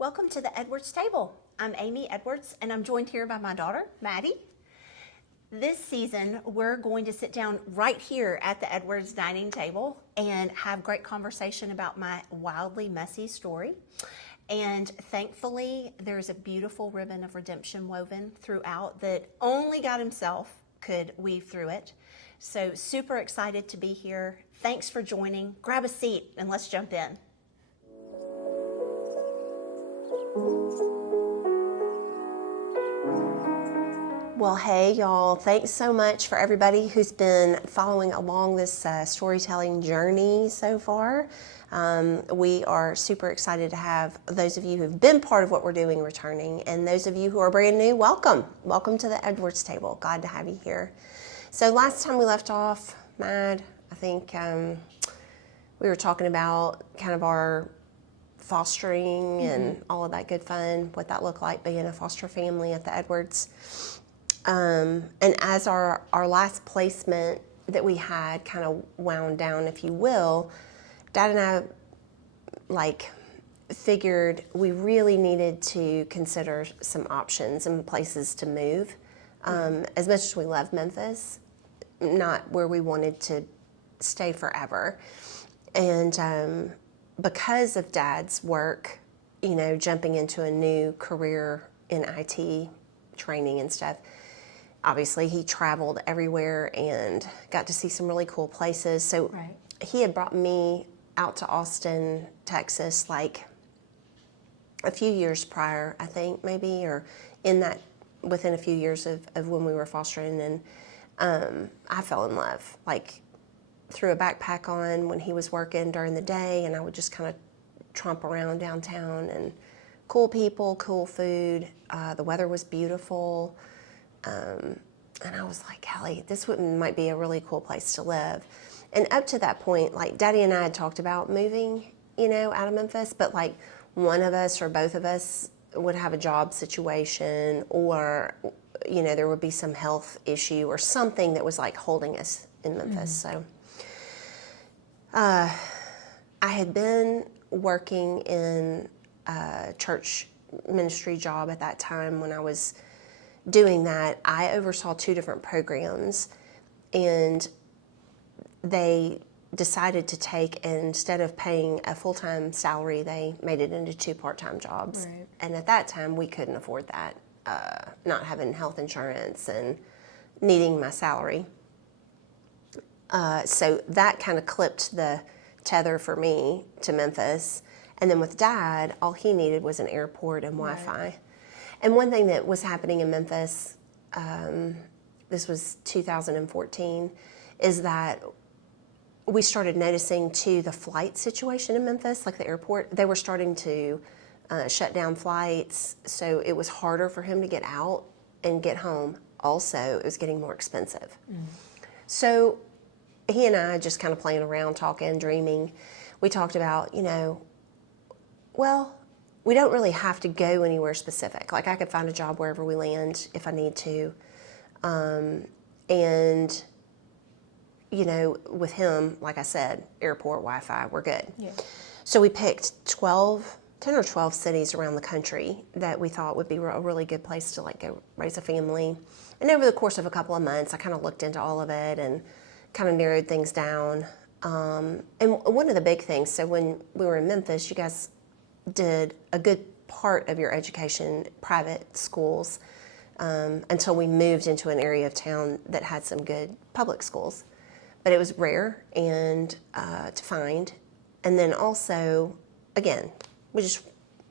Welcome to the Edwards Table. I'm Amy Edwards, and I'm joined here by my daughter, Maddie. This season, we're going to sit down right here at the Edwards dining table and have great conversation about my wildly messy story. And thankfully, there's a beautiful ribbon of redemption woven throughout that only God himself could weave through it. So super excited to be here. Thanks for joining. Grab a seat and let's jump in. Well, hey, y'all. Thanks so much for everybody who's been following along this storytelling journey so far. We are super excited to have those of you who've been part of what we're doing returning, and those of you who are brand new, welcome. Welcome to the Edwards Table. Glad to have you here. So last time we left off, Mad, I think we were talking about kind of our fostering and all of that good fun, what that looked like being a foster family at the Edwards. And as our last placement that we had kind of wound down, if you will, Dad and I figured we really needed to consider some options and places to move. As much as we love Memphis, not where we wanted to stay forever. And because of Dad's work, you know, jumping into a new career in IT training and stuff, obviously he traveled everywhere and got to see some really cool places. So he had brought me out to Austin, Texas, like a few years prior, I think, maybe, or within a few years of when we were fostering. And I fell in love, like threw a backpack on when he was working during the day, and I would just kind of tromp around downtown, and cool people, cool food. The weather was beautiful. And I was like, Kelly, this might be a really cool place to live. And up to that point, like Daddy and I had talked about moving, you know, out of Memphis, but like one of us or both of us would have a job situation, or, you know, there would be some health issue or something that was like holding us in Memphis. So I had been working in a church ministry job at that time. When I was doing that, I oversaw 2 different programs, and they decided to take, instead of paying a full-time salary, they made it into 2 part-time jobs. Right. And at that time, we couldn't afford that, not having health insurance and needing my salary. So that kind of clipped the tether for me to Memphis. And then with Dad, all he needed was an airport and Wi-Fi. Right. And one thing that was happening in Memphis, this was 2014, is that we started noticing too the flight situation in Memphis, like the airport. They were starting to shut down flights, so it was harder for him to get out and get home. Also, it was getting more expensive. So he and I, just kind of playing around, talking, dreaming, we talked about, you know, well, we don't really have to go anywhere specific. Like, I could find a job wherever we land if I need to. And, you know, with him, like I said, airport, Wi-Fi, we're good. Yeah. So we picked 10 or 12 cities around the country that we thought would be a really good place to like go raise a family. And over the course of a couple of months, I kind of looked into all of it and kind of narrowed things down. And one of the big things, so when we were in Memphis, you guys did a good part of your education private schools until we moved into an area of town that had some good public schools. But it was rare and to find. And then also, again, we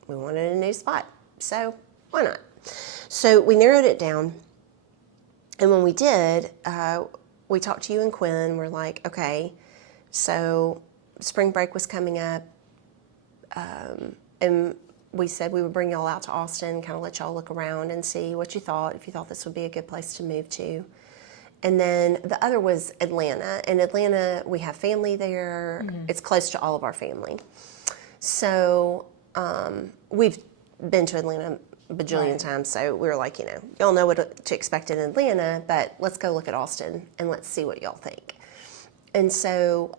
wanted a new spot, so why not? So we narrowed it down, and when we did, we talked to you and Quinn. We're like, okay, so spring break was coming up, and we said we would bring y'all out to Austin, kind of let y'all look around and see what you thought, if you thought this would be a good place to move to. And then the other was Atlanta. In Atlanta, we have family there. It's close to all of our family. So we've been to Atlanta a bajillion times, so we were like, you know, y'all know what to expect in Atlanta, but let's go look at Austin and let's see what y'all think. And so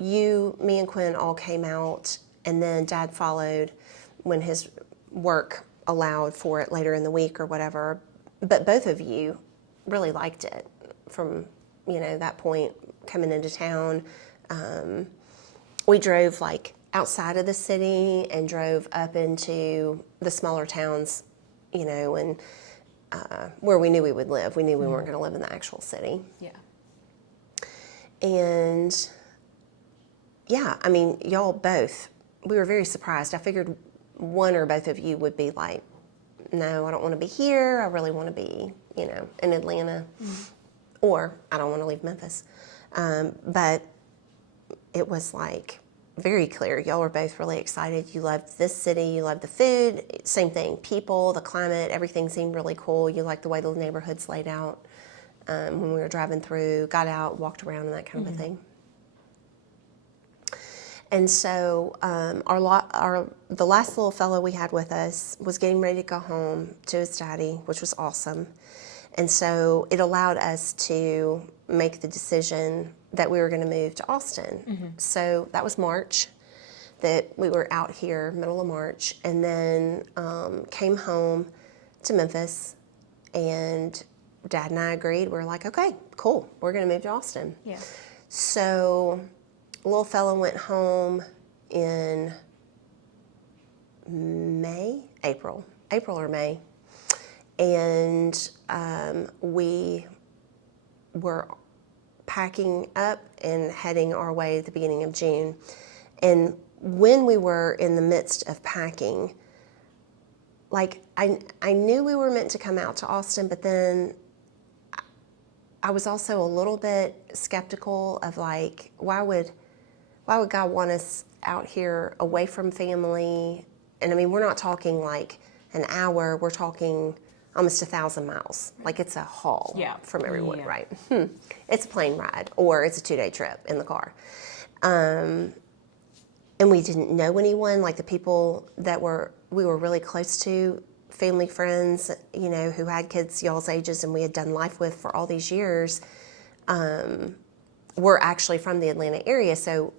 me and Quinn all came out And then Dad followed when his work allowed for it later in the week or whatever. But both of you really liked it from, that point coming into town. We drove like outside of the city and drove up into the smaller towns, and where we knew we would live. We knew we weren't going to live in the actual city. Yeah. And yeah, I mean, y'all both, we were very surprised. I figured one or both of you would be like, no, I don't want to be here. I really want to be, in Atlanta. Or I don't want to leave Memphis. But it was like very clear. Y'all were both really excited. You loved this city. You loved the food. Same thing. People, the climate, everything seemed really cool. You liked the way the neighborhood's laid out. When we were driving through, got out, walked around, and that kind of a thing. And so the last little fellow we had with us was getting ready to go home to his daddy, which was awesome. And so it allowed us to make the decision that we were going to move to Austin. So that was March, that we were out here, middle of March, and then came home to Memphis, and Dad and I agreed. We were like, okay, cool, we're going to move to Austin. Yeah. So little fella went home in April or May. And we were packing up and heading our way at the beginning of June. And when we were in the midst of packing, like I knew we were meant to come out to Austin, but then I was also a little bit skeptical of like, why would God want us out here away from family? And I mean, we're not talking like an hour, we're talking almost 1,000 miles. Like it's a haul from everyone, right? It's a plane ride, or it's a 2-day trip in the car. And we didn't know anyone, like the people that we were really close to, family friends, who had kids y'all's ages and we had done life with for all these years, were actually from the Atlanta area. So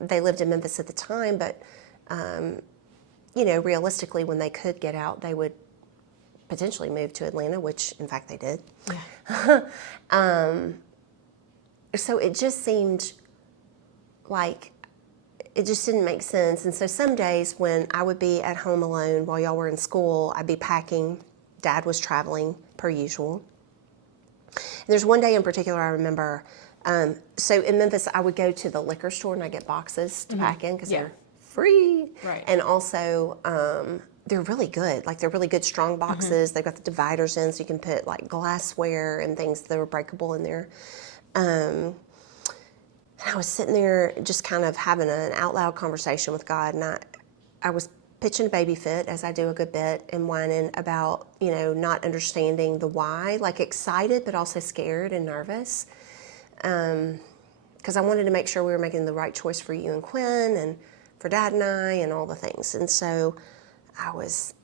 they lived in Memphis at the time, but, realistically, when they could get out, they would potentially move to Atlanta, which in fact they did. Yeah. So it just seemed like it just didn't make sense. And so some days when I would be at home alone while y'all were in school, I'd be packing. Dad was traveling per usual. And there's one day in particular I remember. So in Memphis, I would go to the liquor store and I get boxes to pack in because they're free. Right. And also, they're really good. Like they're really good, strong boxes. They've got the dividers in, so you can put like glassware and things that are breakable in there. And I was sitting there just kind of having an out loud conversation with God, and I was pitching a baby fit, as I do a good bit, and whining about, not understanding the why, like excited, but also scared and nervous. Because I wanted to make sure we were making the right choice for you and Quinn and for Dad and I and all the things. And so I was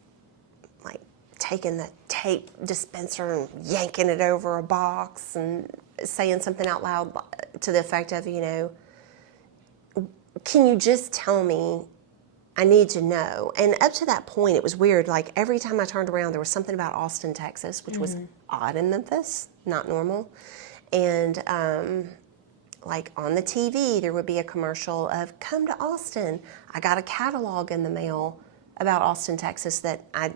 like taking the tape dispenser and yanking it over a box and saying something out loud to the effect of, can you just tell me? I need to know. And up to that point, it was weird. Like every time I turned around, there was something about Austin, Texas, which was odd in Memphis, not normal. And like on the TV, there would be a commercial of come to Austin. I got a catalog in the mail about Austin, Texas that I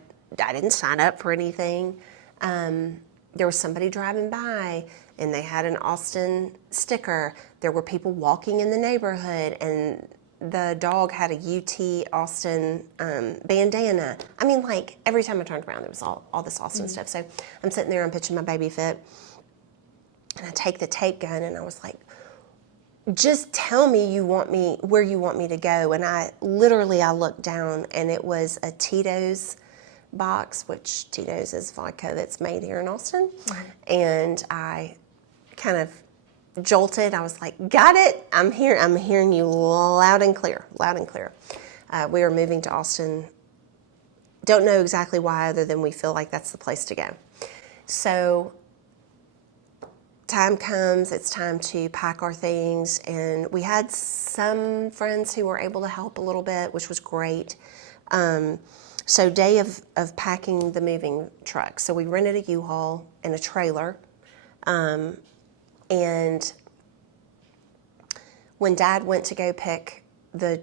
didn't sign up for anything. There was somebody driving by and they had an Austin sticker. There were people walking in the neighborhood and the dog had a UT Austin bandana. I mean, like every time I turned around, there was all this Austin stuff. So I'm sitting there, I'm pitching my baby fit, and I take the tape gun and I was like, just tell me where you want me to go. And I looked down and it was a Tito's box, which Tito's is vodka that's made here in Austin. And I kind of jolted. I was like, got it. I'm here. I'm hearing you loud and clear. We are moving to Austin. Don't know exactly why, other than we feel like that's the place to go. So time comes, it's time to pack our things, and we had some friends who were able to help a little bit, which was great. So day of packing the moving truck. So we rented a U-Haul and a trailer. And when Dad went to go pick the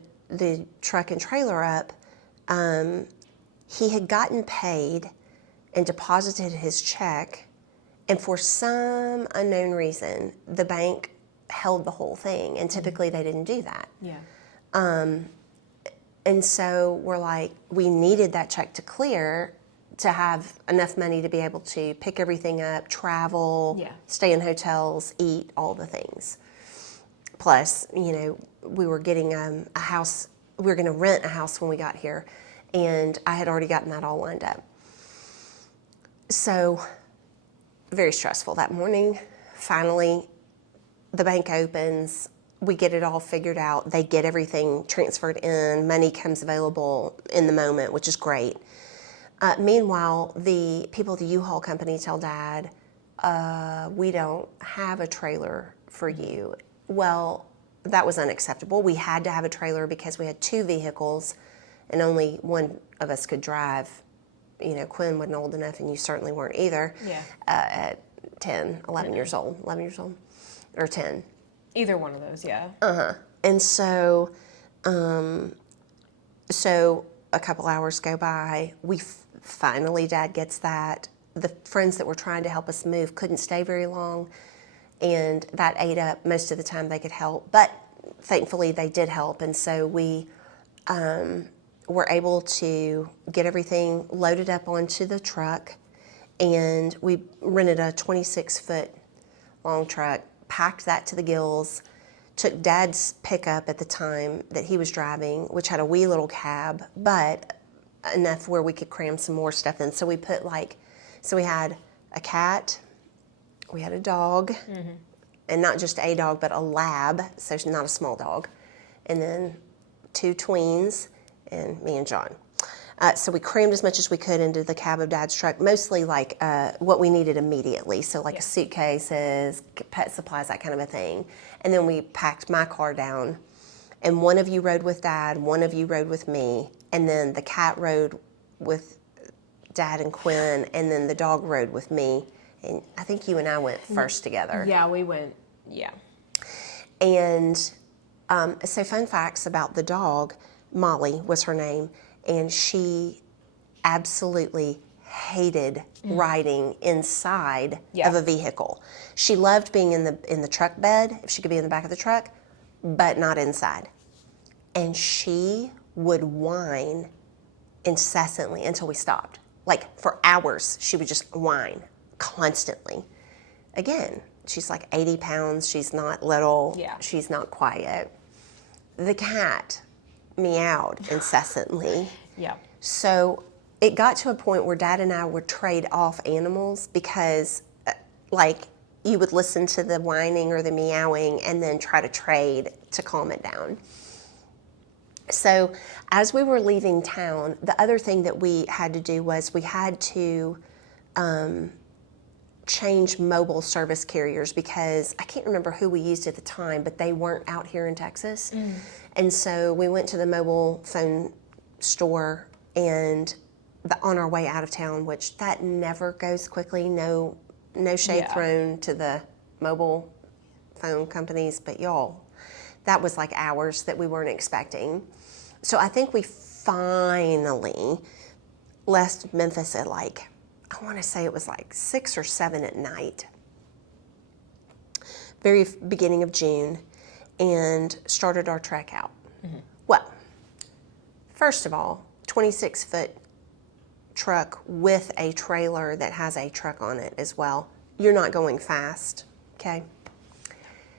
truck and trailer up, he had gotten paid and deposited his check. And for some unknown reason, the bank held the whole thing. And typically they didn't do that. Yeah. And so we're like, we needed that check to clear to have enough money to be able to pick everything up, travel, stay in hotels, eat, all the things. Plus, you know, we were getting a house, we were going to rent a house when we got here, and I had already gotten that all lined up. So, very stressful that morning. Finally, the bank opens. We get it all figured out. They get everything transferred in. Money comes available in the moment, which is great. Meanwhile, the people at the U-Haul company tell Dad, we don't have a trailer for you. Well, that was unacceptable. We had to have a trailer because we had 2 vehicles and only one of us could drive. You know, Quinn wasn't old enough, and you certainly weren't either. Yeah. At 10, 11 years old, or 10. Either one of those, yeah. And so, so a couple hours go by. Finally, Dad gets that. The friends that were trying to help us move couldn't stay very long, and that ate up most of the time they could help. But thankfully, they did help, and so we were able to get everything loaded up onto the truck, and we rented a 26-foot long truck, packed that to the gills, took Dad's pickup at the time that he was driving, which had a wee little cab, but enough where we could cram some more stuff in. So we put so we had a cat, we had a dog, and not just a dog, but a lab, so she's not a small dog, and then 2 tweens, and me and John. So we crammed as much as we could into the cab of Dad's truck, mostly like what we needed immediately. So like suitcases, pet supplies, that kind of a thing. And then we packed my car down, and one of you rode with Dad, one of you rode with me, and then the cat rode with Dad and Quinn, and then the dog rode with me. And I think you and I went first together. Yeah, we went, yeah. And so fun facts about the dog, Molly was her name, and she absolutely hated riding inside of a vehicle. She loved being in the truck bed, if she could be in the back of the truck, but not inside. And she would whine incessantly until we stopped. Like for hours, she would just whine constantly. Again, she's like 80 pounds. She's not little. Yeah. She's not quiet. The cat meowed incessantly. Yeah. So it got to a point where Dad and I would trade off animals because, like, you would listen to the whining or the meowing and then try to trade to calm it down. So as we were leaving town, the other thing that we had to do was we had to change mobile service carriers because I can't remember who we used at the time, but they weren't out here in Texas. And so we went to the mobile phone store and on our way out of town, which that never goes quickly. No shade thrown to the mobile phone companies, but y'all, that was like hours that we weren't expecting. So I think we finally left Memphis at like, I want to say it was like 6 or 7 at night, very beginning of June, and started our trek out. Well, first of all, 26-foot truck with a trailer that has a truck on it as well. You're not going fast, okay?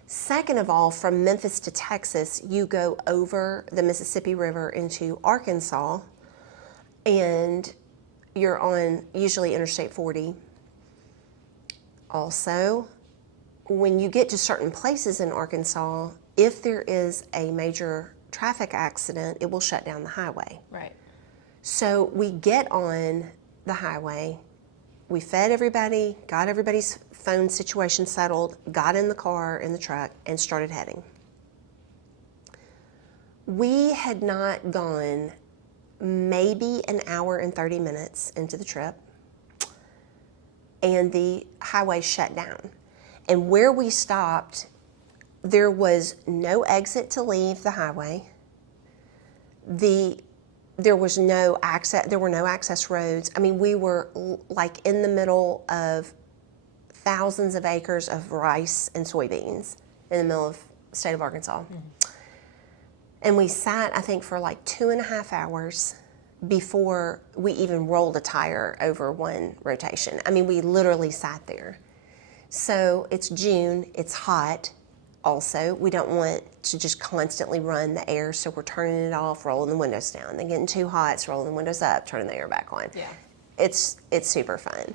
Second of all, from Memphis to Texas, you go over the Mississippi River into Arkansas, and you're on usually Interstate 40. Also, when you get to certain places in Arkansas, if there is a major traffic accident, it will shut down the highway. Right. So we get on the highway, we fed everybody, got everybody's phone situation settled, got in the car, in the truck, and started heading. We had not gone maybe an hour and 30 minutes into the trip, and the highway shut down. And where we stopped, there was no exit to leave the highway. There were no access roads. I mean, we were like in the middle of thousands of acres of rice and soybeans in the middle of the state of Arkansas. And we sat, I think, for like 2.5 hours before we even rolled a tire over one rotation. I mean, we literally sat there. So it's June, it's hot. Also, we don't want to just constantly run the air, so we're turning it off, rolling the windows down. Then getting too hot, it's rolling the windows up, turning the air back on. Yeah. It's super fun.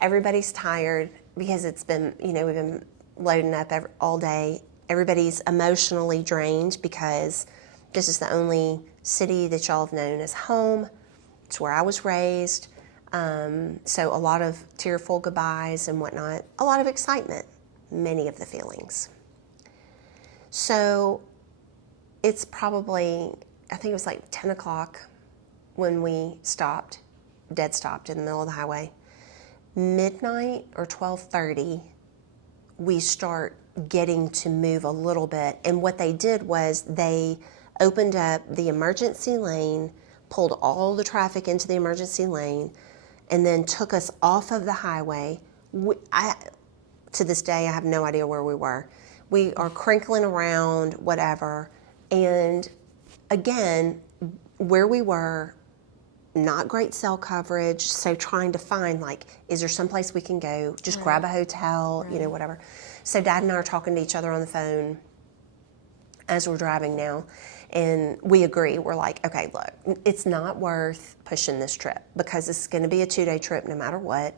Everybody's tired because it's been, we've been loading up all day. Everybody's emotionally drained because this is the only city that y'all have known as home. It's where I was raised. So a lot of tearful goodbyes and whatnot, a lot of excitement, many of the feelings. So it's probably, I think it was like 10 o'clock when we stopped, dead stopped in the middle of the highway. Midnight or 12:30, we start getting to move a little bit. And what they did was they opened up the emergency lane, pulled all the traffic into the emergency lane, and then took us off of the highway. To this day, I have no idea where we were. We are crinkling around, whatever. And again, where we were, not great cell coverage. So trying to find, like, is there someplace we can go? Just grab a hotel, whatever. So Dad and I are talking to each other on the phone as we're driving now. And we agree. We're like, okay, look, it's not worth pushing this trip because it's going to be a 2-day trip no matter what.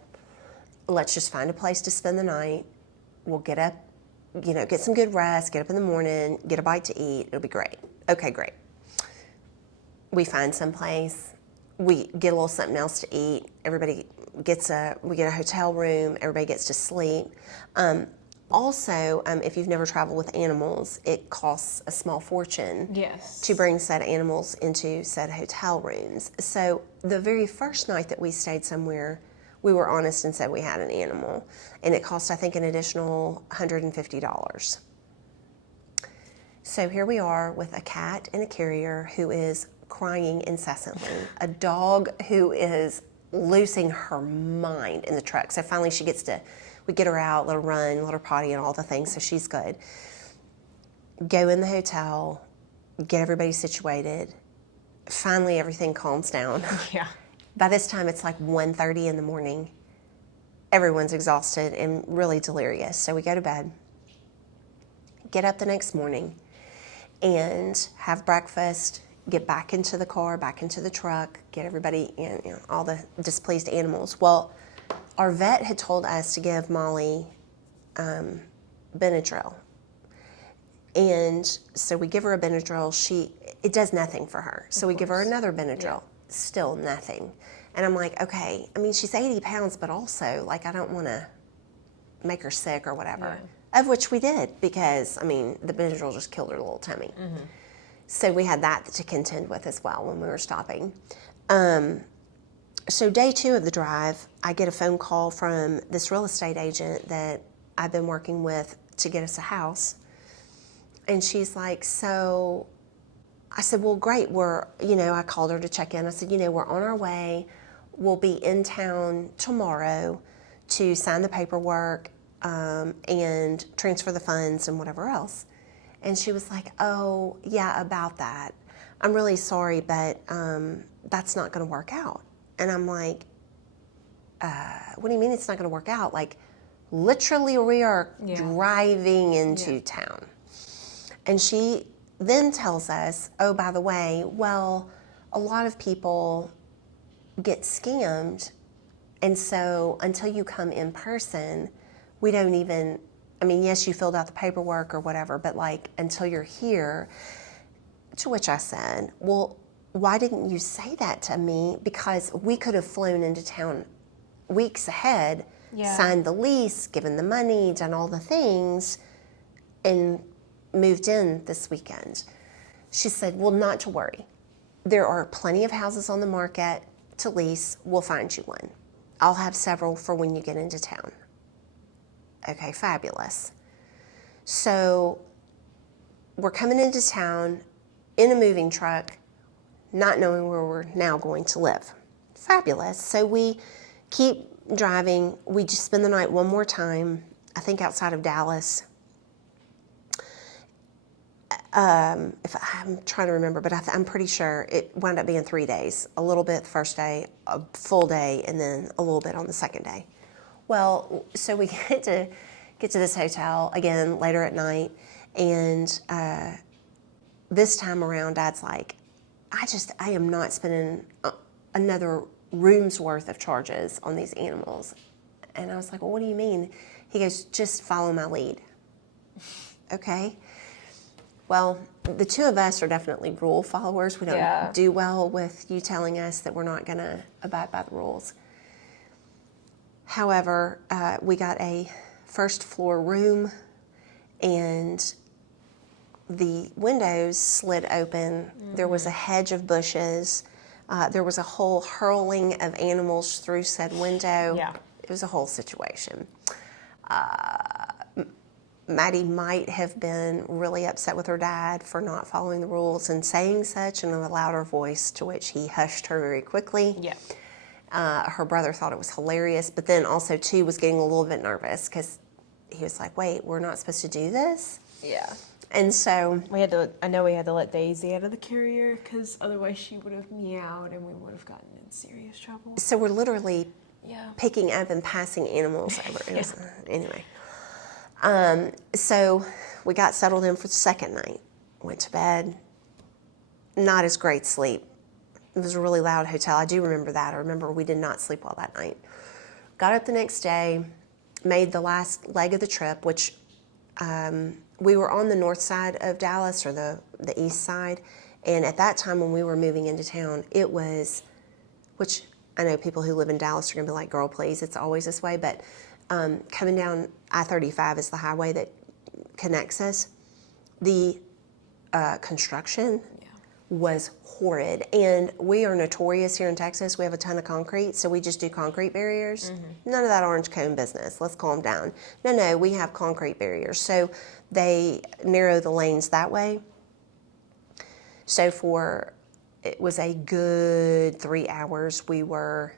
Let's just find a place to spend the night. We'll get up, get some good rest, get up in the morning, get a bite to eat. It'll be great. Okay, great. We find some place. We get a little something else to eat. We get a hotel room. Everybody gets to sleep. Also, if you've never traveled with animals, it costs a small fortune to bring said animals into said hotel rooms. So the very first night that we stayed somewhere, we were honest and said we had an animal, and it cost, I think, an additional $150. So here we are with a cat and a carrier who is crying incessantly, a dog who is losing her mind in the truck. So finally we get her out, let her run, let her potty and all the things, so she's good. Go in the hotel, get everybody situated. Finally, everything calms down. Yeah. By this time, it's like 1:30 in the morning. Everyone's exhausted and really delirious. So we go to bed, get up the next morning, and have breakfast, get back into the car, back into the truck, get everybody, all the displeased animals. Well, our vet had told us to give Molly Benadryl. And so we give her a Benadryl. It does nothing for her. So we give her another Benadryl. Still nothing. And I'm like, okay, I mean, she's 80 pounds, but also, like, I don't want to make her sick or whatever. Yeah. Of which we did, because, I mean, the Benadryl just killed her little tummy. Mm-hmm. So we had that to contend with as well when we were stopping. So day 2 of the drive, I get a phone call from this real estate agent that I've been working with to get us a house. And she's like, so I said, well, great. I called her to check in. I said, we're on our way. We'll be in town tomorrow to sign the paperwork and transfer the funds and whatever else. And she was like, oh, yeah, about that. I'm really sorry, but that's not going to work out. And I'm like, what do you mean it's not going to work out? Like, literally, we are driving into town. And she then tells us, oh, by the way, well, a lot of people get scammed. And so until you come in person, we don't even, I mean, yes, you filled out the paperwork or whatever, but like until you're here, to which I said, well, why didn't you say that to me? Because we could have flown into town weeks ahead Yeah. signed the lease, given the money, done all the things, and moved in this weekend. She said, well, not to worry. There are plenty of houses on the market to lease. We'll find you one. I'll have several for when you get into town. Okay, fabulous. So we're coming into town in a moving truck, not knowing where we're now going to live. Fabulous. So we keep driving. We just spend the night one more time, I think outside of Dallas. If I'm trying to remember, but I'm pretty sure it wound up being 3 days. A little bit the first day, a full day, and then a little bit on the second day. Well, so we get to this hotel again later at night, and this time around, Dad's like, I am not spending another room's worth of charges on these animals. And I was like, well, what do you mean? He goes, just follow my lead. Okay. Well, the two of us are definitely rule followers. We don't do well with you telling us that we're not going to abide by the rules. However, we got a first floor room, and the windows slid open. There was a hedge of bushes. There was a whole hurling of animals through said window. Yeah. It was a whole situation. Maddie might have been really upset with her dad for not following the rules and saying such in a louder voice, to which he hushed her very quickly. Yeah. Her brother thought it was hilarious, but then also, too, was getting a little bit nervous because he was like, wait, we're not supposed to do this? Yeah. And so I know we had to let Daisy out of the carrier because otherwise she would have meowed and we would have gotten in serious trouble. So we're literally Yeah. picking up and passing animals over. Anyway. So we got settled in for the second night. Went to bed. Not as great sleep. It was a really loud hotel. I do remember that. I remember we did not sleep well that night. Got up the next day, made the last leg of the trip, which we were on the north side of Dallas, or the east side. And at that time when we were moving into town, it was, which I know people who live in Dallas are going to be like, girl, please, it's always this way. But coming down I-35 is the highway that connects us. The construction was horrid. And we are notorious here in Texas. We have a ton of concrete, so we just do concrete barriers. None of that orange cone business. Let's calm down. No, we have concrete barriers. So they narrow the lanes that way. So it was a good 3 hours we were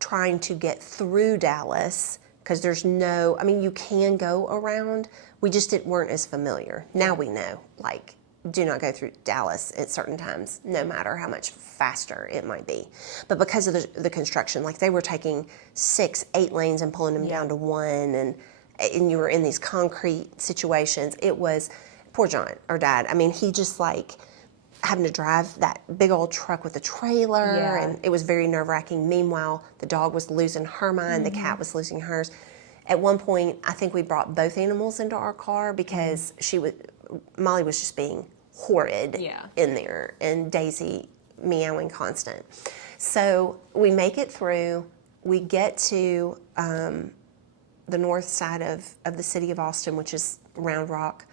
trying to get through Dallas, because there's you can go around. We just weren't as familiar. Now we know, like, do not go through Dallas at certain times, no matter how much faster it might be. But because of the construction, like, they were taking 6-8 lanes and pulling them down to one, and you were in these concrete situations. It was, poor John, our dad, he just, like, having to drive that big old truck with a trailer, and it was very nerve-wracking. Meanwhile, the dog was losing her mind, the cat was losing hers. At one point, I think we brought both animals into our car because Molly was just being horrid in there, and Daisy meowing constant. So we make it through. We get to the north side of the city of Austin, which is Round Rock,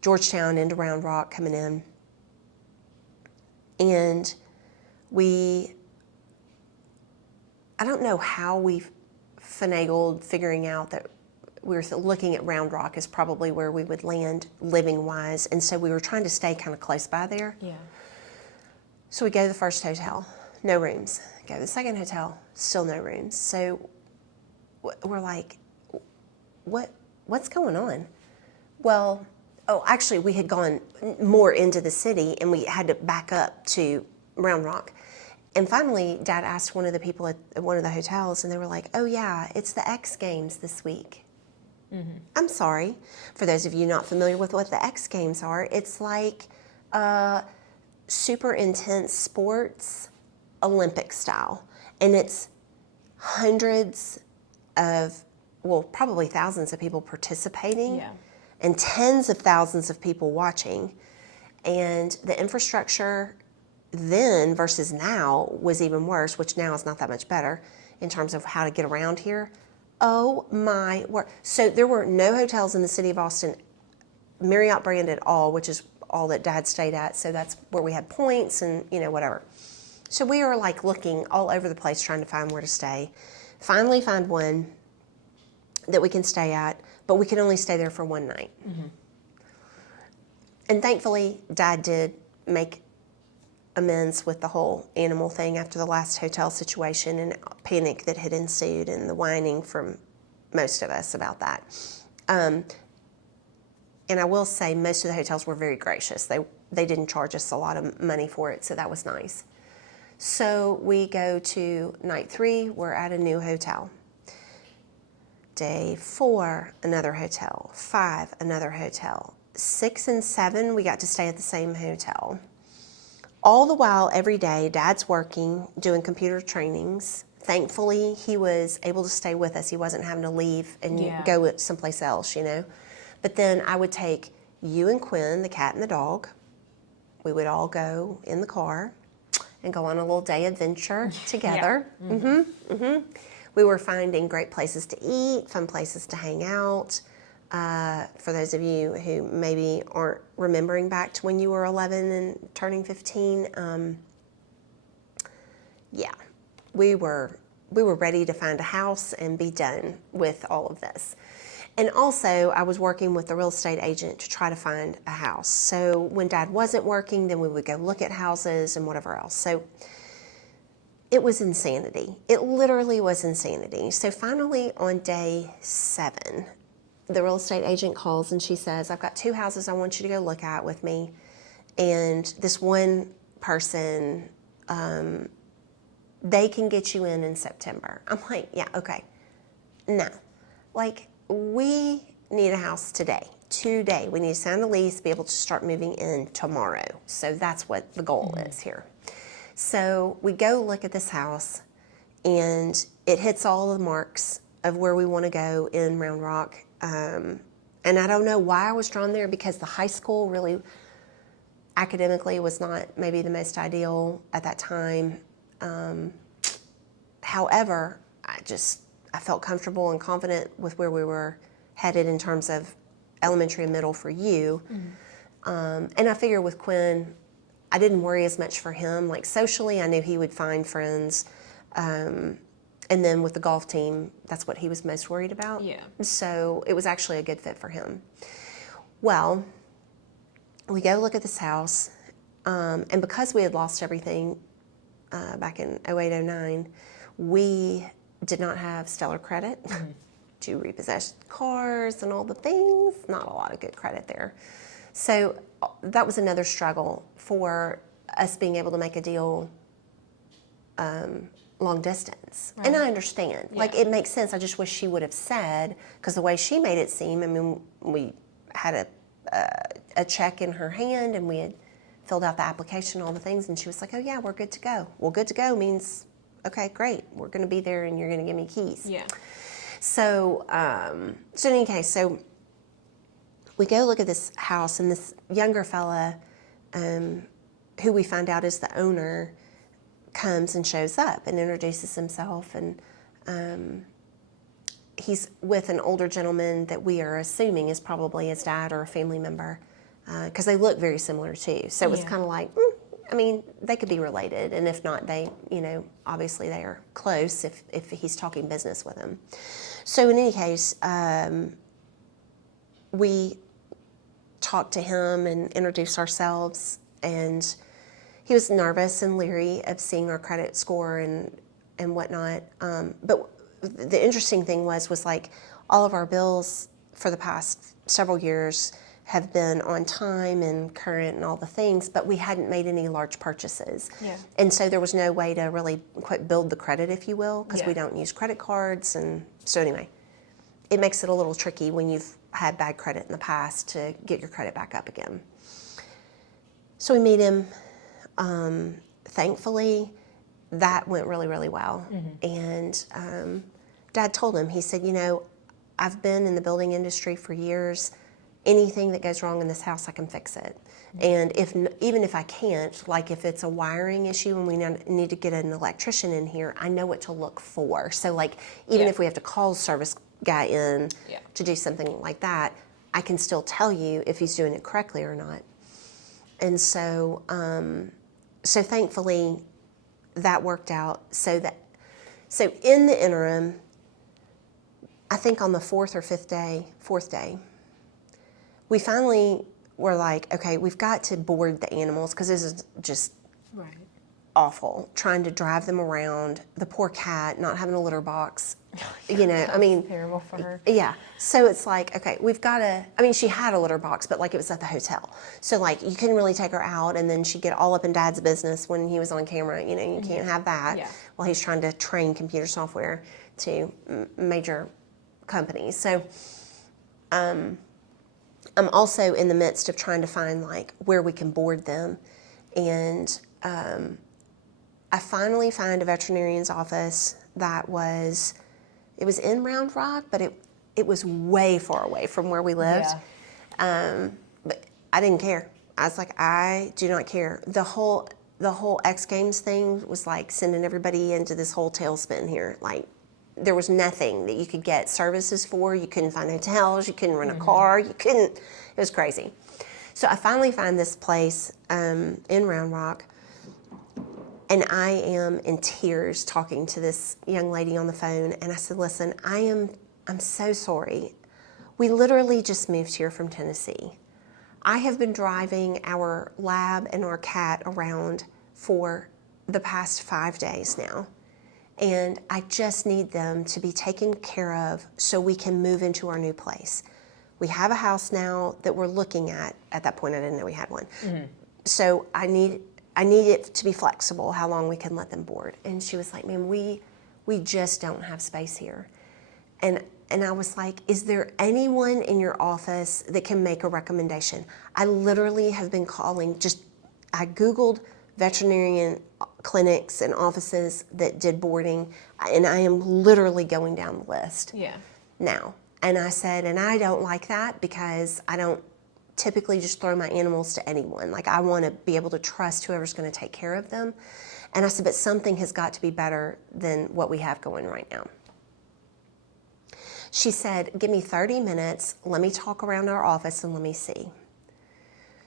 Georgetown into Round Rock coming in. And I don't know how we finagled figuring out that we were looking at Round Rock as probably where we would land living-wise. And so we were trying to stay kind of close by there. Yeah. So we go to the first hotel, no rooms. Go to the second hotel, still no rooms. So we're like, what's going on? Well, actually, we had gone more into the city, and we had to back up to Round Rock. And finally, Dad asked one of the people at one of the hotels, and they were like, oh, yeah, it's the X Games this week. I'm sorry. For those of you not familiar with what the X Games are, it's like super intense sports, Olympic style. And it's hundreds of, probably thousands of people participating. Yeah. And tens of thousands of people watching. And the infrastructure then versus now was even worse, which now is not that much better in terms of how to get around here. Oh my word. So there were no hotels in the city of Austin, Marriott brand at all, which is all that Dad stayed at. So that's where we had points and, whatever. So we were like looking all over the place trying to find where to stay. Finally find one that we can stay at, but we can only stay there for one night. Mm-hmm. And thankfully, Dad did make amends with the whole animal thing after the last hotel situation and panic that had ensued and the whining from most of us about that. And I will say most of the hotels were very gracious. They didn't charge us a lot of money for it, so that was nice. So we go to night 3, we're at a new hotel. Day 4, another hotel. 5, another hotel. 6 and 7, we got to stay at the same hotel. All the while, every day, Dad's working, doing computer trainings. Thankfully, he was able to stay with us. He wasn't having to leave and go someplace else, But then I would take you and Quinn, the cat and the dog. We would all go in the car and go on a little day adventure together. Yeah. Mm-hmm. Mm-hmm. We were finding great places to eat, fun places to hang out. For those of you who maybe aren't remembering back to when you were 11 and turning 15, we were ready to find a house and be done with all of this. And also, I was working with the real estate agent to try to find a house. So when Dad wasn't working, then we would go look at houses and whatever else. So it was insanity. It literally was insanity. So finally, on day 7, the real estate agent calls and she says, I've got 2 houses I want you to go look at with me. And this one person, they can get you in September. I'm like, yeah, okay. No. Like, we need a house today. We need to sign the lease, be able to start moving in tomorrow. So that's what the goal is here. So we go look at this house, and it hits all the marks of where we want to go in Round Rock. And I don't know why I was drawn there, because the high school really academically was not maybe the most ideal at that time. However, I felt comfortable and confident with where we were headed in terms of elementary and middle for you. Mm-hmm. And I figure with Quinn, I didn't worry as much for him. Like socially, I knew he would find friends. And then with the golf team, that's what he was most worried about. Yeah. So it was actually a good fit for him. Well, we go look at this house. And because we had lost everything back in 08, 09, we did not have stellar credit to repossess cars and all the things. Not a lot of good credit there. So that was another struggle for us being able to make a deal long distance. Right. And I understand. Yeah. Like, it makes sense. I just wish she would have said, because the way she made it seem, I mean, we had a check in her hand and we had filled out the application, all the things, and she was like, oh yeah, we're good to go. Well, good to go means, okay, great. We're going to be there and you're going to give me keys. Yeah. So, in any case, so we go look at this house, and this younger fella, who we find out is the owner, comes and shows up and introduces himself, and he's with an older gentleman that we are assuming is probably his dad or a family member, because they look very similar too. So it was kind of like, I mean, they could be related, and if not, they, obviously they are close if he's talking business with him. So in any case, we talked to him and introduced ourselves, and he was nervous and leery of seeing our credit score and whatnot. But the interesting thing was like all of our bills for the past several years have been on time and current and all the things, but we hadn't made any large purchases. Yeah. And so there was no way to really quite build the credit, if you will, because we don't use credit cards. And so anyway, it makes it a little tricky when you've had bad credit in the past to get your credit back up again. So we meet him. Thankfully, that went really, really well. Mm-hmm. And Dad told him, he said, I've been in the building industry for years. anything that goes wrong in this house, I can fix it. And even if I can't, like if it's a wiring issue and we need to get an electrician in here, I know what to look for. So like even if we have to call the service guy in to do something like that, I can still tell you if he's doing it correctly or not. And so, so thankfully that worked out. So in the interim, I think on the fourth day, we finally were like, okay, we've got to board the animals because this is just awful, trying to drive them around. The poor cat not having a litter box, you know, I mean. Terrible for her. Yeah. So it's like, okay, we've got to, I mean, she had a litter box, but like it was at the hotel. So like you couldn't really take her out and then she'd get all up in Dad's business when he was on camera. You know, you can't have that while he's trying to train computer software to major companies. So I'm also in the midst of trying to find like where we can board them. And I finally found a veterinarian's office that was in Round Rock, but it was way far away from where we lived. But I didn't care. I was like, I do not care. The whole X Games thing was like sending everybody into this whole tailspin here. Like there was nothing that you could get services for. You couldn't find hotels. You couldn't rent a car. You couldn't. It was crazy. So I finally find this place in Round Rock. And I am in tears talking to this young lady on the phone. And I said, listen, I'm so sorry. We literally just moved here from Tennessee. I have been driving our lab and our cat around for the past 5 days now. And I just need them to be taken care of so we can move into our new place. We have a house now that we're looking at. At that point, I didn't know we had one. So I need it to be flexible, how long we can let them board. And she was like, ma'am, we just don't have space here. And I was like, is there anyone in your office that can make a recommendation? I literally have been calling, I Googled veterinarian clinics and offices that did boarding, and I am literally going down the list now. And I said, and I don't like that because I don't typically just throw my animals to anyone. Like I want to be able to trust whoever's going to take care of them. And I said, but something has got to be better than what we have going right now. She said, give me 30 minutes. Let me talk around our office and let me see.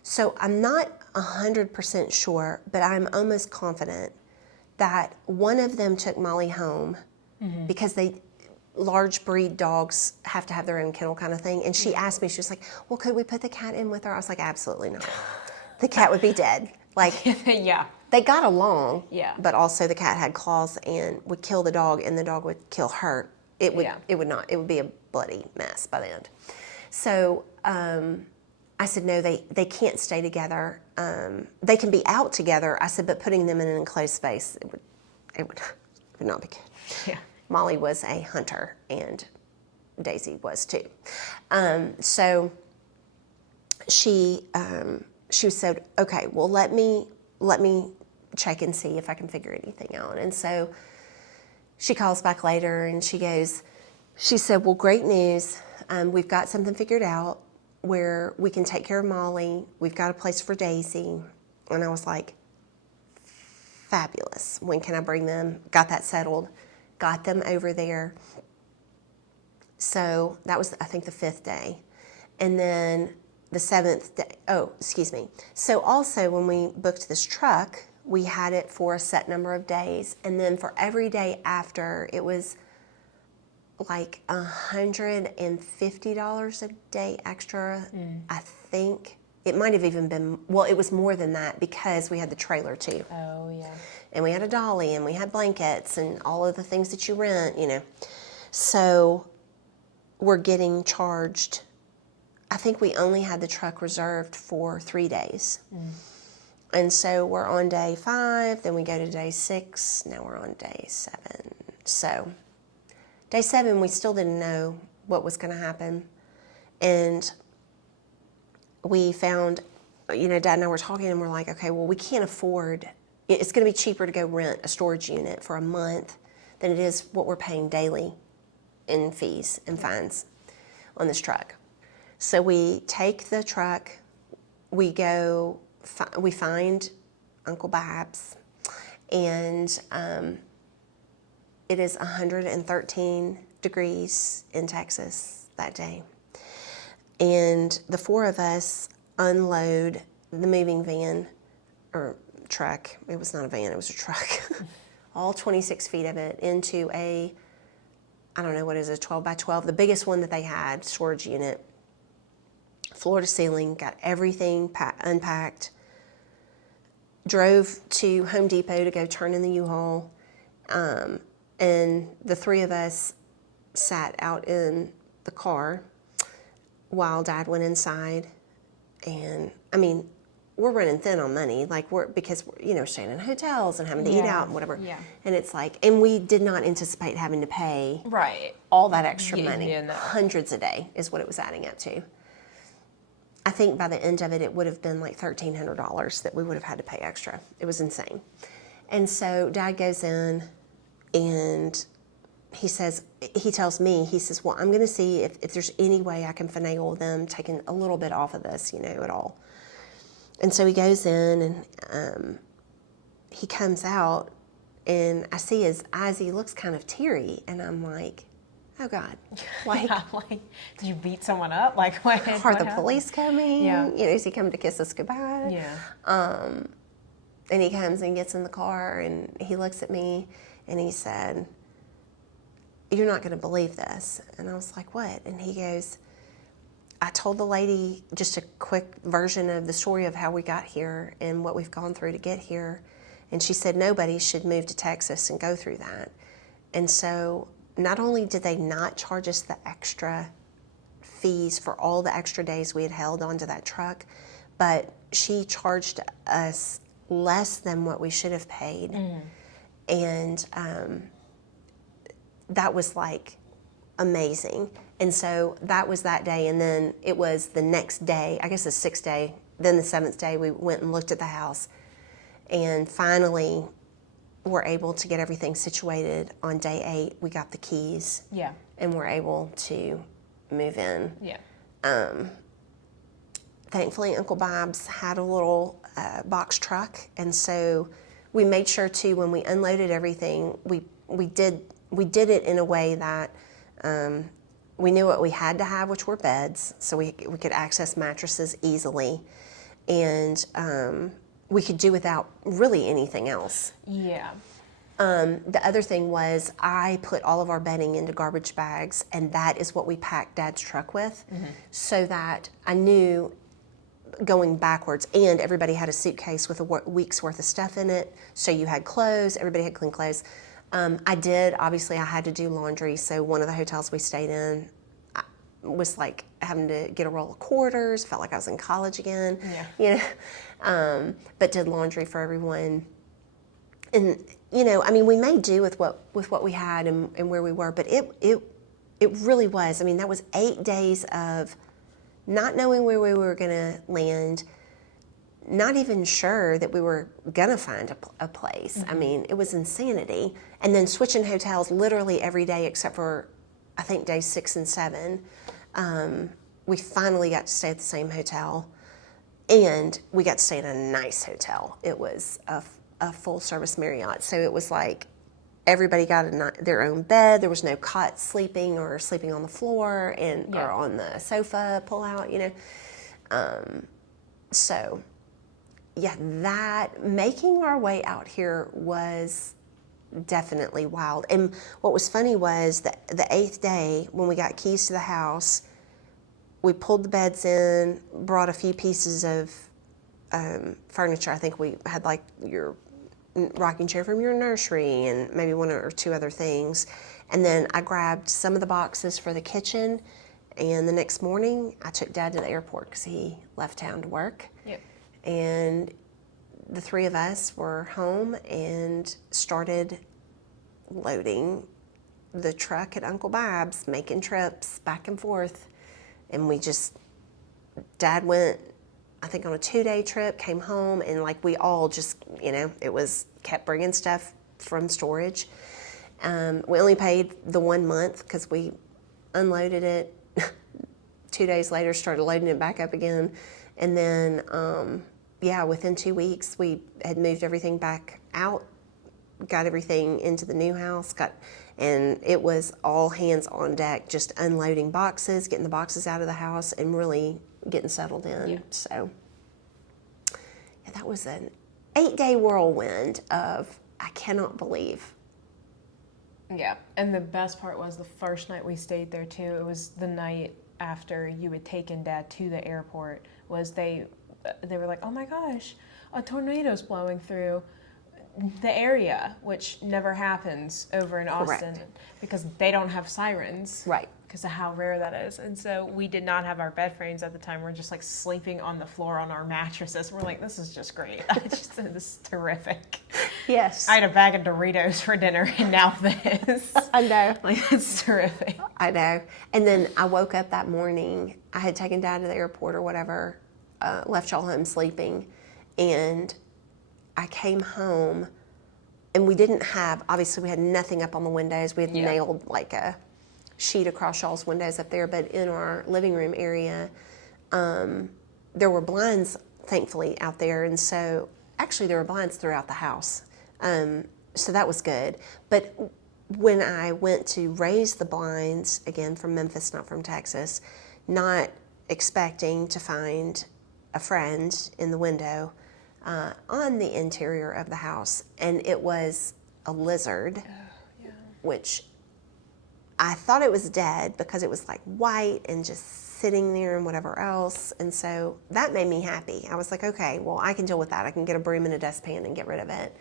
So I'm not 100% sure, but I'm almost confident that one of them took Molly home because large breed dogs have to have their own kennel kind of thing. And she asked me, she was like, well, could we put the cat in with her? I was like, absolutely not. The cat would be dead. Like, they got along, but also the cat had claws and would kill the dog and the dog would kill her. It would be a bloody mess by the end. So I said, no, they can't stay together. They can be out together. I said, but putting them in an enclosed space, it would not be good. Molly was a hunter, and Daisy was too. So she said, okay, well, let me check and see if I can figure anything out. And so she calls back later, and she said, well, great news. We've got something figured out where we can take care of Molly. We've got a place for Daisy. And I was like, fabulous. When can I bring them? Got that settled. Got them over there. So that was, I think, the 5th day. And then the 7th day, So also when we booked this truck, we had it for a set number of days. And then for every day after, it was like $150 a day extra, I think. It might have even been, well, it was more than that because we had the trailer too. Oh, yeah. And we had a dolly, and we had blankets, and all of the things that you rent, you know. So we're getting charged. I think we only had the truck reserved for 3 days. And so we're on day 5, then we go to day 6, now we're on day 7. So day 7, we still didn't know what was going to happen. And we found, Dad and I were talking, and we're like, okay, well, we can't afford. It's going to be cheaper to go rent a storage unit for a month than it is what we're paying daily in fees and fines on this truck. So we take the truck, we go, we find Uncle Babs, and it is 113 degrees in Texas that day. And the four of us unload the moving van, or truck. It was not a van, it was a truck. All 26 feet of it into a, I don't know what is it, 12 by 12, the biggest one that they had, storage unit. Floor to ceiling, got everything unpacked. Drove to Home Depot to go turn in the U-Haul. And the three of us sat out in the car while Dad went inside. And I mean, we're running thin on money, like because we're staying in hotels and having to eat out and whatever. Yeah. And it's like, and we did not anticipate having to pay Right. all that extra Yeah, money. yeah, no. Hundreds a day is what it was adding up to. I think by the end of it, it would have been like $1,300 that we would have had to pay extra. It was insane. And so Dad goes in and he tells me, well, I'm going to see if there's any way I can finagle them taking a little bit off of this, at all. And so he goes in and he comes out and I see his eyes, he looks kind of teary. And I'm like, oh God, like, Like, did you beat someone up? Like, what? Are the police coming? Yeah. Is he coming to kiss us goodbye? Yeah. And he comes and gets in the car and he looks at me and he said, you're not going to believe this. And I was like, what? And he goes, I told the lady just a quick version of the story of how we got here and what we've gone through to get here. And she said nobody should move to Texas and go through that. And so not only did they not charge us the extra fees for all the extra days we had held onto that truck, but she charged us less than what we should have paid. And that was like amazing. And so that was that day. And then it was the next day, I guess the sixth day, then the seventh day, we went and looked at the house and finally were able to get everything situated. On day 8, we got the keys. Yeah. And were able to move in. Yeah. Thankfully, Uncle Bob's had a little box truck, and so we made sure too when we unloaded everything, we did it in a way that we knew what we had to have, which were beds, so we could access mattresses easily, and we could do without really anything else. Yeah. The other thing was I put all of our bedding into garbage bags, and that is what we packed Dad's truck with, so that I knew going backwards, and everybody had a suitcase with a week's worth of stuff in it, so you had clothes, everybody had clean clothes. Obviously I had to do laundry, so one of the hotels we stayed in was like having to get a roll of quarters, felt like I was in college again, but did laundry for everyone. And, we made do with what we had and where we were, but it really was, that was 8 days of not knowing where we were going to land, not even sure that we were going to find a place. It was insanity. And then switching hotels literally every day except for, I think, days 6 and 7. We finally got to stay at the same hotel, and we got to stay in a nice hotel. It was a full-service Marriott, so it was like everybody got their own bed. There was no cot sleeping or sleeping on the floor or on the sofa pull out, So, yeah, that making our way out here was definitely wild. And what was funny was that the 8th day when we got keys to the house, we pulled the beds in, brought a few pieces of furniture. I think we had like your rocking chair from your nursery and maybe 1 or 2 other things. And then I grabbed some of the boxes for the kitchen, and the next morning I took Dad to the airport because he left town to work. Yep. And the 3 of us were home and started loading the truck at Uncle Bab's, making trips back and forth. And Dad went, I think, on a 2-day trip, came home, and like we all just, kept bringing stuff from storage. We only paid the 1 month because we unloaded it 2 days later, started loading it back up again. And then, within 2 weeks, we had moved everything back out, got everything into the new house, and it was all hands on deck, just unloading boxes, getting the boxes out of the house, and really getting settled in. Yeah. So, yeah, that was an 8-day whirlwind of, I cannot believe. Yeah, and the best part was the first night we stayed there too. It was the night after you had taken Dad to the airport. Was they were like, "Oh my gosh, a tornado's blowing through the area," which never happens over in Austin. Correct. Because they don't have sirens. Right. Because of how rare that is. And so we did not have our bed frames at the time. We're just like sleeping on the floor on our mattresses. We're like, this is just great. This is terrific. Yes. I had a bag of Doritos for dinner and now this. I know. Like, it's terrific. I know. And then I woke up that morning. I had taken Dad to the airport or whatever, left y'all home sleeping, and I came home, and we didn't have, obviously we had nothing up on the windows. We had nailed like a sheet across y'all's windows up there, but in our living room area, there were blinds, thankfully, out there, and so actually there were blinds throughout the house. So that was good. But when I went to raise the blinds, again from Memphis, not from Texas, not expecting to find a friend in the window, on the interior of the house, and it was a lizard, which I thought it was dead because it was like white and just sitting there and whatever else, and so that made me happy. I was like, okay, well, I can deal with that. I can get a broom and a dustpan and get rid of it.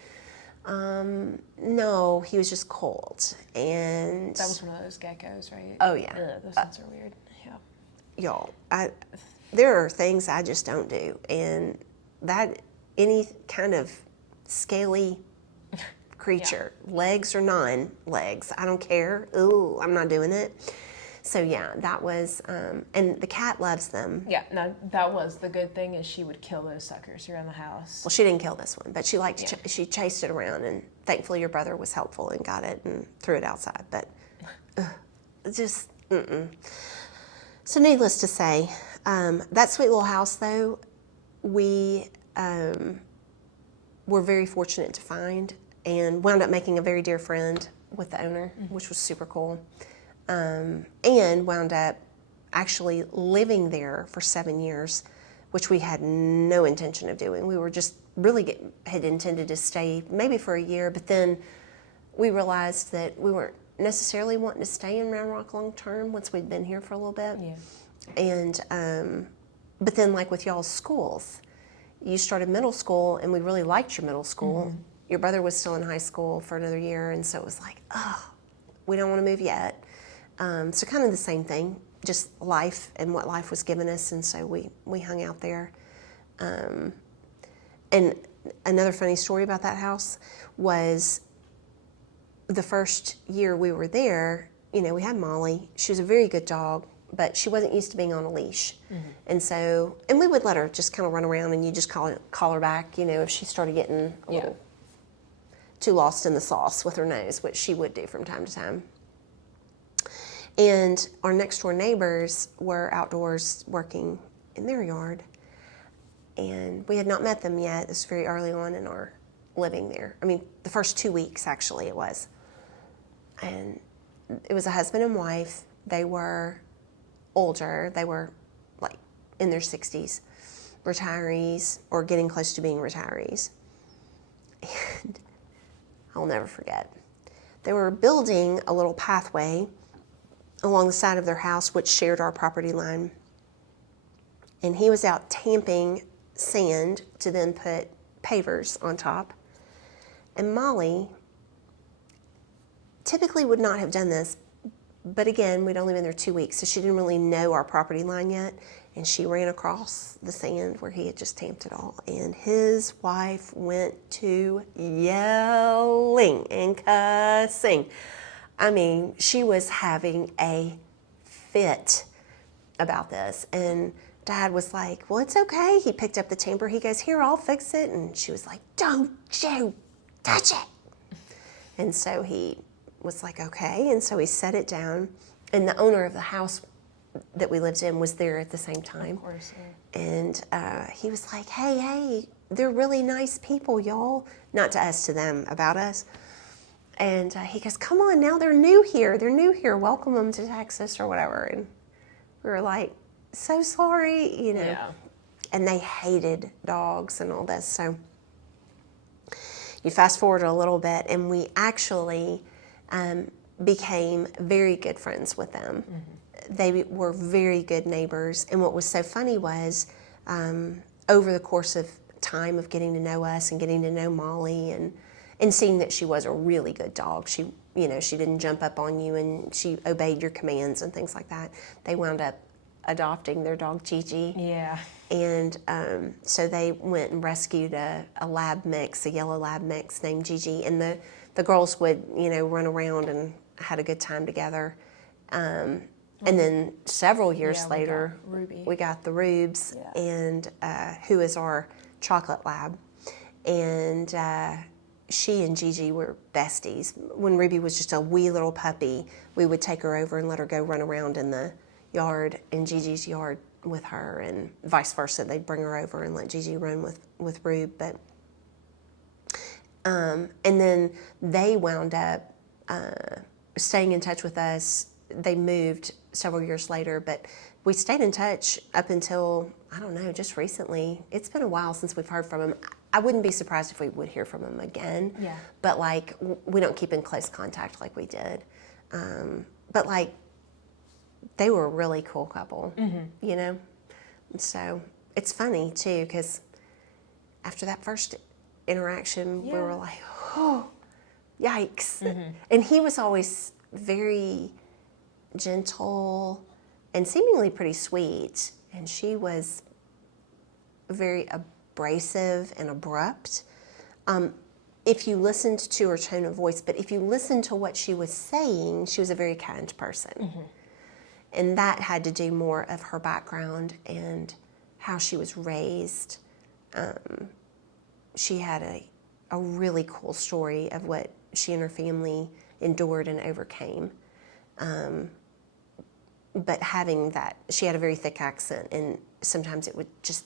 No, he was just cold, and That was one of those geckos, right? Oh yeah. Ugh, those ones are weird. Yeah. Y'all, there are things I just don't do, and that any kind of scaly creature, legs or non-legs, I don't care. Ooh, I'm not doing it. So yeah, that was, and the cat loves them. Yeah, no, that was the good thing is she would kill those suckers around the house. Well, she didn't kill this one, but she liked she chased it around, and thankfully your brother was helpful and got it and threw it outside. But just So needless to say, that sweet little house though, we were very fortunate to find, and wound up making a very dear friend with the owner, which was super cool. And wound up actually living there for 7 years, which we had no intention of doing. We were just really had intended to stay maybe for a year, but then we realized that we weren't necessarily wanting to stay in Round Rock long term once we'd been here for a little bit. Yeah. And but then like with y'all's schools, you started middle school, and we really liked your middle school. Your brother was still in high school for another year, and so it was like, oh, we don't want to move yet. So kind of the same thing, just life and what life was giving us, and so we hung out there. And another funny story about that house was the first year we were there, you know, we had Molly. She was a very good dog, but she wasn't used to being on a leash. And so, and we would let her just kind of run around, and you just call her back, you know, if she started getting a little too lost in the sauce with her nose, which she would do from time to time. And our next door neighbors were outdoors working in their yard, and we had not met them yet. This was very early on in our living there. I mean, the first 2 weeks actually it was. And it was a husband and wife. They were older. They were like in their 60s, retirees or getting close to being retirees. And I'll never forget. They were building a little pathway along the side of their house, which shared our property line. And he was out tamping sand to then put pavers on top. And Molly typically would not have done this, but again, we'd only been there 2 weeks, so she didn't really know our property line yet. And she ran across the sand where he had just tamped it all. And his wife went to yelling and cussing. I mean, she was having a fit about this. And Dad was like, well, it's okay. He picked up the tamper. He goes, here, I'll fix it. And she was like, don't you touch it. And so he was like, okay. And so he set it down. And the owner of the house that we lived in was there at the same time. Of course, yeah. And he was like, hey, they're really nice people, y'all. Not to us, to them, about us. And he goes, come on, now they're new here. Welcome them to Texas or whatever. And we were like, so sorry, Yeah. And they hated dogs and all this. So you fast forward a little bit, and we actually became very good friends with them. Mm-hmm. They were very good neighbors. And what was so funny was over the course of time of getting to know us and getting to know Molly and seeing that she was a really good dog. She didn't jump up on you, and she obeyed your commands and things like that. They wound up adopting their dog Gigi. Yeah. And so they went and rescued a lab mix, a yellow lab mix named Gigi. And the girls would, run around and had a good time together. And then several years later, we got the Rubes, and who is our chocolate lab. And she and Gigi were besties. When Ruby was just a wee little puppy, we would take her over and let her go run around in the yard, in Gigi's yard with her, and vice versa. They'd bring her over and let Gigi run with Rube. But and then they wound up staying in touch with us. They moved several years later, but we stayed in touch up until, I don't know, just recently. It's been a while since we've heard from them. I wouldn't be surprised if we would hear from them again. Yeah. But we don't keep in close contact like we did. But they were a really cool couple, And so it's funny too, because after that first interaction, we were like, oh, yikes. Mm-hmm. And he was always very gentle and seemingly pretty sweet. And she was very abrasive and abrupt. If you listened to her tone of voice, but if you listened to what she was saying, she was a very kind person. Mm-hmm. And that had to do more of her background and how she was raised. She had a really cool story of what she and her family endured and overcame. But having that, she had a very thick accent, and sometimes it would just,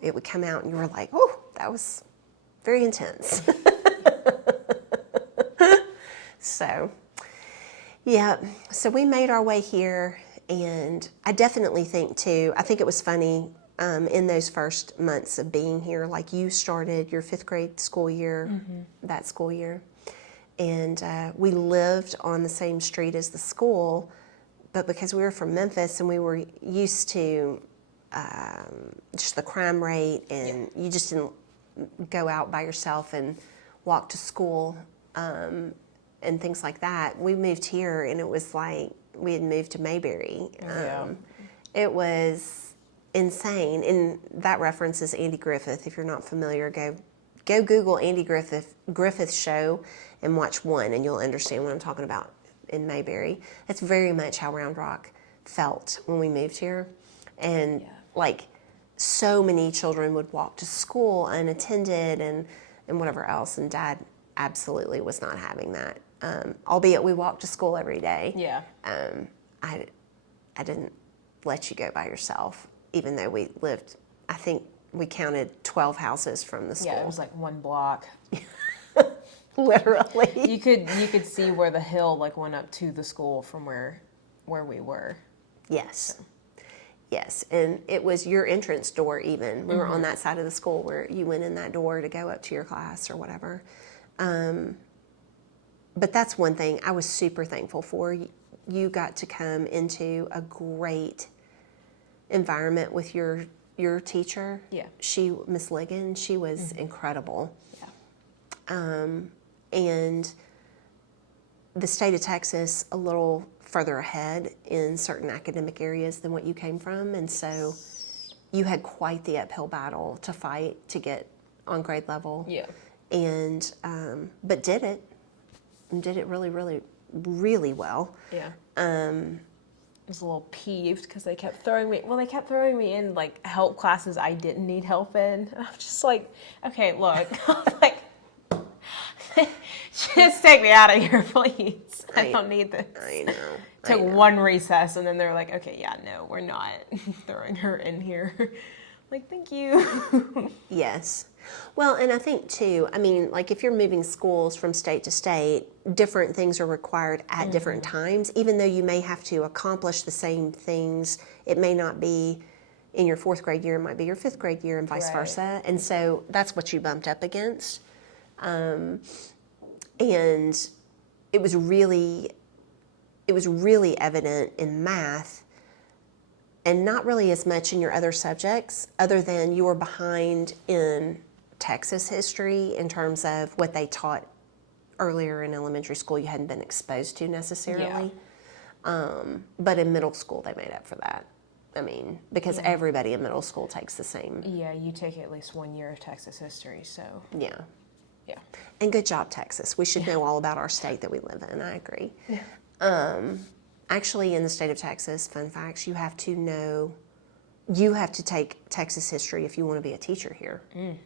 it would come out, and you were like, that was very intense. So, yeah, so we made our way here, and I definitely think, too, I think it was funny in those first months of being here, like you started your 5th grade school year, that school year, and we lived on the same street as the school, but because we were from Memphis and we were used to just the crime rate, and you just didn't go out by yourself and walk to school, and things like that. We moved here, and it was like we had moved to Mayberry. It was insane. And that reference is Andy Griffith. If you're not familiar, go Google Andy Griffith show and watch one, and you'll understand what I'm talking about in Mayberry. That's very much how Round Rock felt when we moved here. And so many children would walk to school unattended and whatever else, and Dad absolutely was not having that. Albeit we walked to school every day. Yeah. I didn't let you go by yourself, even though we lived, I think we counted 12 houses from the school. Yeah, it was like one block. Literally. You could see where the hill went up to the school from where we were. Yes. So. Yes, and it was your entrance door even. We were on that side of the school where you went in that door to go up to your class or whatever. But that's one thing I was super thankful for. You got to come into a great environment with your teacher. Yeah. Miss Ligon, she was incredible. Yeah. And the state of Texas, a little further ahead in certain academic areas than what you came from, and so you had quite the uphill battle to fight to get on grade level. Yeah. And but did it really, really, really well. Yeah. I was a little peeved because they kept throwing me in help classes I didn't need help in. And I'm just like, okay, look, Just take me out of here, please. I I- don't need this. I know. Took one recess, and then they're like, okay, yeah, no, we're not throwing her in here. Like, thank you. Yes. Well, and I think too, I mean, like if you're moving schools from state to state, different things are required at different times, even though you may have to accomplish the same things. It may not be in your fourth grade year, it might be your fifth grade year and vice Right. versa. And so that's what you bumped up against. And it was really evident in math and not really as much in your other subjects, other than you were behind in Texas history in terms of what they taught earlier in elementary school you hadn't been exposed to necessarily. But in middle school, they made up for that. I mean, because everybody in middle school takes the same. Yeah, you take at least 1 year of Texas history, so Yeah. yeah. And good job, Texas. We should know all about our state that we live in. I agree. Actually, in the state of Texas, fun facts, you have to take Texas history if you want to be a teacher here.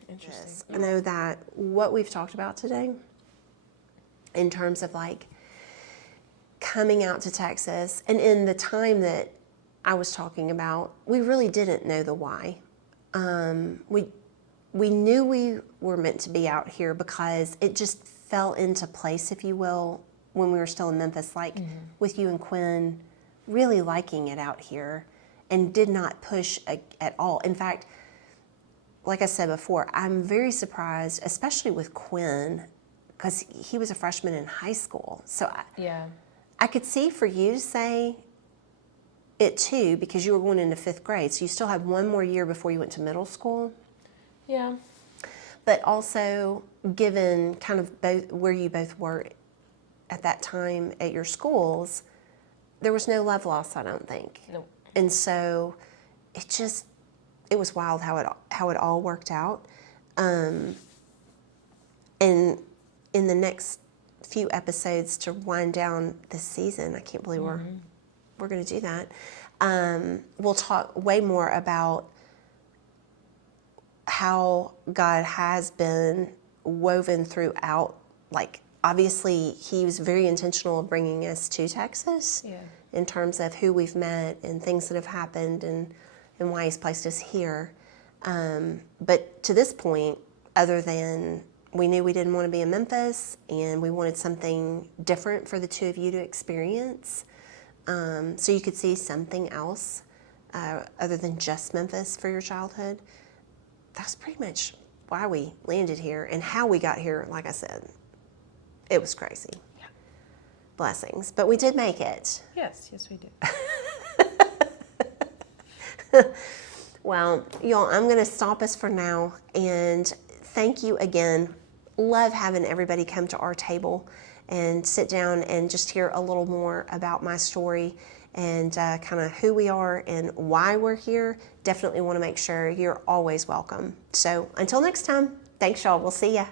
Interesting. I know that what we've talked about today, in terms of like coming out to Texas, and in the time that I was talking about, we really didn't know the why. We knew we were meant to be out here because it just fell into place, if you will, when we were still in Memphis, like with you and Quinn really liking it out here and did not push at all. In fact, like I said before, I'm very surprised, especially with Quinn, because he was a freshman in high school. So Yeah. I could see for you to say it too, because you were going into fifth grade, so you still had one more year before you went to middle school. Yeah. But also, given kind of both where you both were at that time at your schools, there was no love lost, I don't think. Nope. And so it was wild how it all worked out. And in the next few episodes to wind down this season, I can't believe we're going to do that. We'll talk way more about how God has been woven throughout. Like, obviously, He was very intentional of bringing us to Texas Yeah. in terms of who we've met and things that have happened and why He's placed us here. But to this point, other than we knew we didn't want to be in Memphis and we wanted something different for the two of you to experience, so you could see something else other than just Memphis for your childhood. That's pretty much why we landed here and how we got here. Like I said, it was crazy. Yeah. Blessings. But we did make it. Yes, we did. Well, y'all, I'm going to stop us for now. And thank you again. Love having everybody come to our table and sit down and just hear a little more about my story and kind of who we are and why we're here. Definitely want to make sure you're always welcome. So until next time, thanks, y'all. We'll see ya.